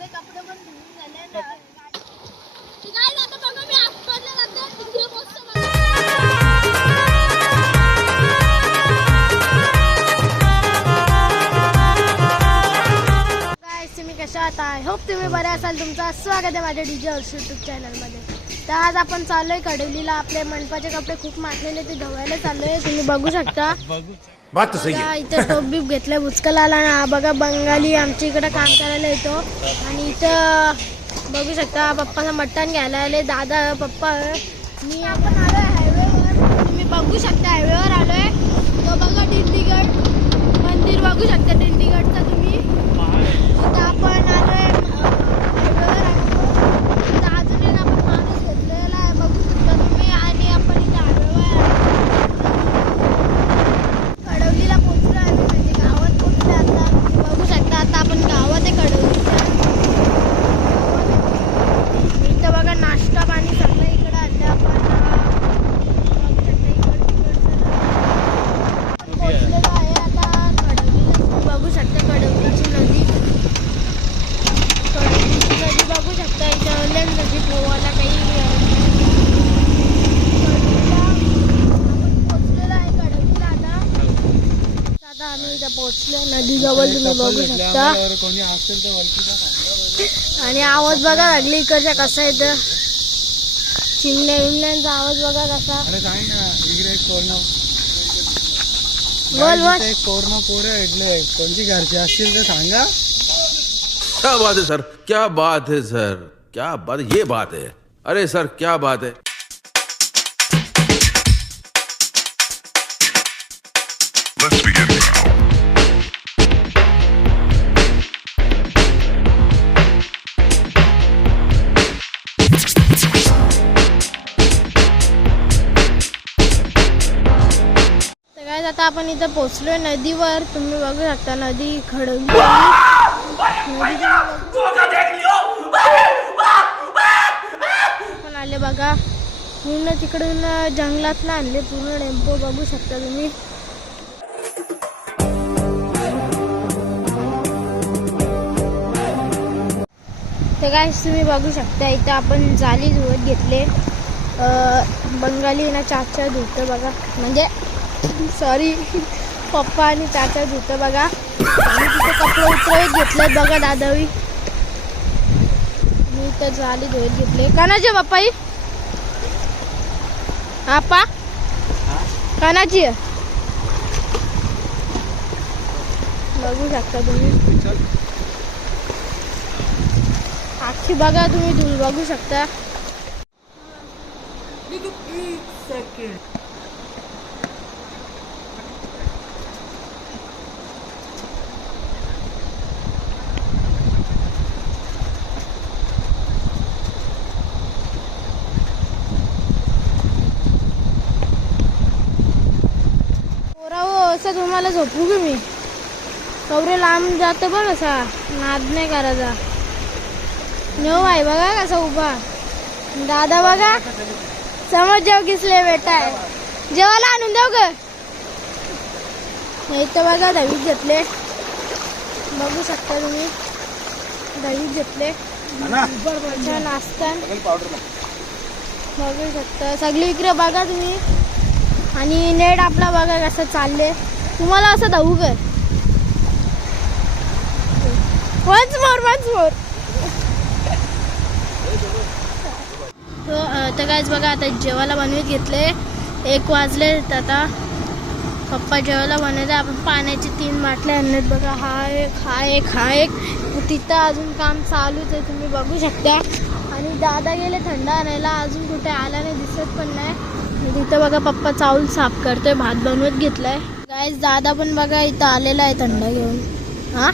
सगळे कपडे पण धुवून झाले ना. काय जातं बघा मी आतमध्ये जाते तिकडे पोहोचतो बघा. गाइस तुम्ही कशा आहात? आय होप तुम्ही बरे असाल. तुमचं स्वागत आहे माझ्या डीजे हर्ष यूट्यूब चॅनलमध्ये. तर आज आपण चाललोय कडवलीला. आपले मंडपाचे कपडे खूप मागलेले ते धुवायला चाललोय. तुम्ही बघू शकता. बात सही है. इथं टोप बीप घेतलंय बुचकलाला ना. बघा बंगाली आमच्या इकडे काम करायला येतो. आणि इथं बघू शकता पप्पाचं मटण घ्यायला आले दादा पप्पा. मी आपण आलोय हायवेवर. तुम्ही बघू शकता हायवेवर आलोय. तो बघा दिंडीगड मंदिर बघू शकता दिंडीगडचं तुम्ही. इथं आपण आलोय हायवेवर. इथं अजून आपण माणूस घेतलेला आहे बघू शकता तुम्ही. आणि आपण इथं हायवेवर कडवलीला पोहोचलो आहे. म्हणजे गावात पोहोचलो आता. बघू शकता आता आपण गावात आहे कडवलीच्या. इथं बघा नाश्ता पाणी सगळं इकडं आणलं आपण. बघू शकता इकडं पोहोचलेलो आहे आता कडवलीला. बघू शकता कडवलीची नदी. कडवलीची नदी बघू शकता. इथं लेन नदी पोवायला काही आम्ही इथं पोहोचलो नदीजवळ. तुम्ही बघू शकता. आणि आवाज बघा लागली इकडच्या कसा येतं. चिमण्या विमण्यांचा आवाज बघा कसा. बोल बोल. कोणती घरची असतील तर सांगा. क्या बात है सर, क्या बात है सर, क्या बात है. ये बात है. अरे सर क्या बात है. Let's begin now. आता आपण इथं पोहोचलोय नदीवर. तुम्ही बघू शकता नदी खडवली. पण आले बघा पूर्ण तिकडून जंगलातला आणले पूर्ण टेम्पो. बघू शकता तुम्ही. तर गाइस तुम्ही बघू शकता इथं आपण जाली धुवत घेतले. बंगाली ना चाचा धुतं बघा. म्हणजे सॉरी पप्पा आणि चाचा धुतं बघा. आणि तिथे कपडे उतरवत घेतलेत बघा दादावी. मी इथं जाली धुवत घेतले. कानाची पप्पा आपा कानाची बघू शकता तुम्ही. आखी बघा तुम्ही धूल बघू शकता. असं तुम्हाला झोपू की मी कवरे लांब जातो बघ. असा नाद नाही करायचा. नेऊ आहे बघा कसा उभा. दादा बघा समज जाऊ किसले बेटा आहे. जेवायला आणून देऊ ग. नाही तर बघा दहीत घेतले. बघू शकता तुम्ही दहीत घेतले. नाश्ता बघू शकता सगळी इकडे बघा तुम्ही. आणि नेट आपला बघा कसं चालले. तुम्हाला असं धावू कर. वन्स मोर तर कायच बघा आता जेवायला बनवत घेतले. 1 वाजले आता. पप्पा जेवायला बनवते. आपण पाण्याची 3 बाटल्या आणल्यात बघा. हा एक तिथं अजून काम चालूच आहे. तुम्ही बघू शकता. आणि दादा गेले थंड आणायला. अजून कुठे आला नाही दिसत पण नाही. तिथं बघा पप्पा चावल साफ करतोय. भात बनवत घेतलाय. गाइस दादा पण बघा इथं आलेला आहे थंड घेऊन. हा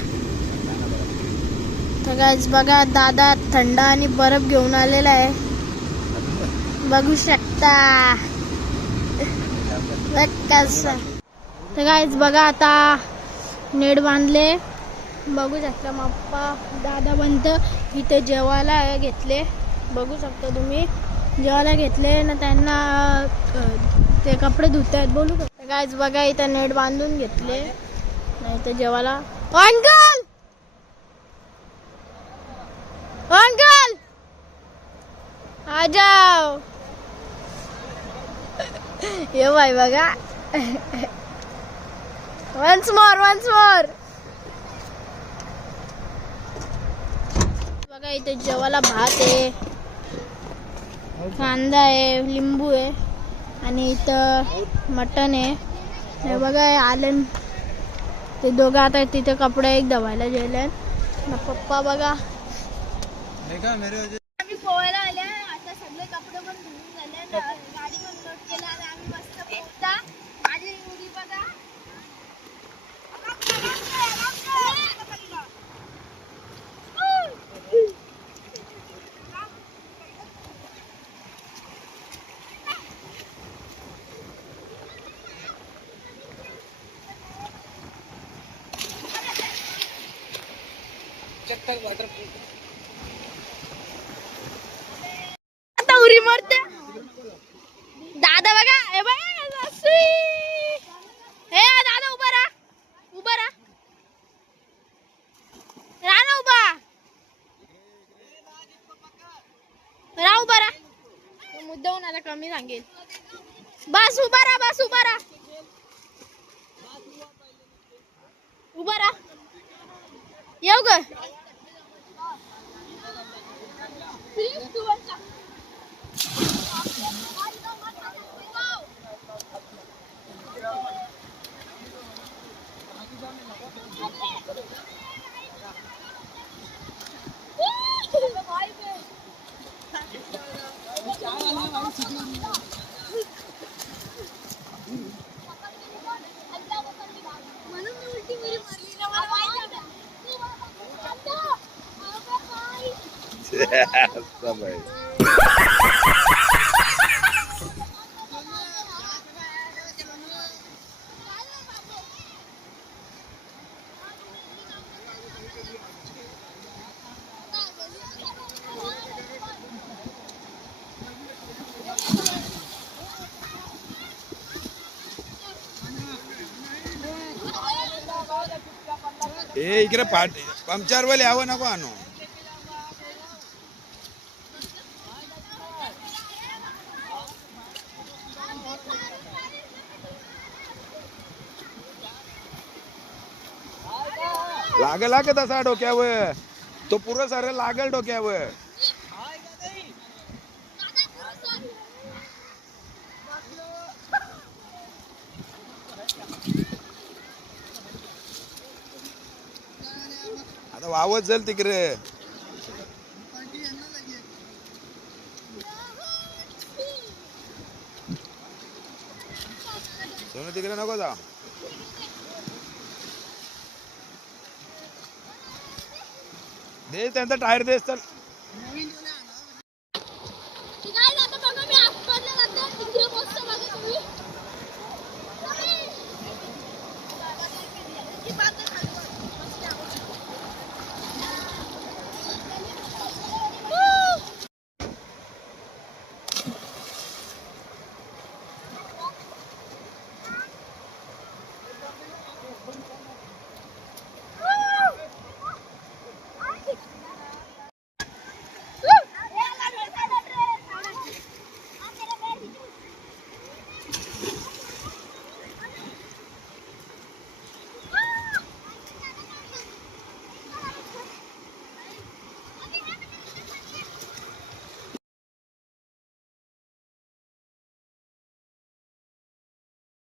तर गाइस बघा दादा थंड आणि बर्फ घेऊन आलेला आहे. बघू शकता कसं. तर गाइस बघा आता नेट बांधले. बघू शकता पप्पा दादा बनतं इथे जेवायला घेतले. बघू शकता तुम्ही जेवायला घेतले ना. त्यांना ते कपडे धुत आहेत. बोलू शकता गाइस बघा इथं नेट बांधून घेतले. नाही तर जेवायला अंकल बजाव. ये बाय बघा. वन्स मोर बघा इथे जेवायला भात आहे, कांदा आहे, लिंबू आहे आणि इथं मटण आहे. हे बघा आले ते दोघं आता तिथे कपडे एक धवायला गेले. पप्पा बघा आम्ही पोहायला आले. आता सगळे कपडे पण धुवून झाले, गाडी पण लोड केला आणि आम्ही मस्त पोहता. माझी उडी बघा. आता उरी मारते दादा बघा. हे बघा हे दादा उभा राहा ना, उभा राहा. मुद्दा होऊन कमी सांगेल. बस उभा राहा. येऊ ग. ए इकडे पंक्चर वाले यावं नको आणू. लागल तसा डोक्यावर, तो पुरं सारं लागल डोक्यावर. आता वावत जाईल तिकडे. सोनू तिकडे नको जा. दे त्यांचा टायर देस चल.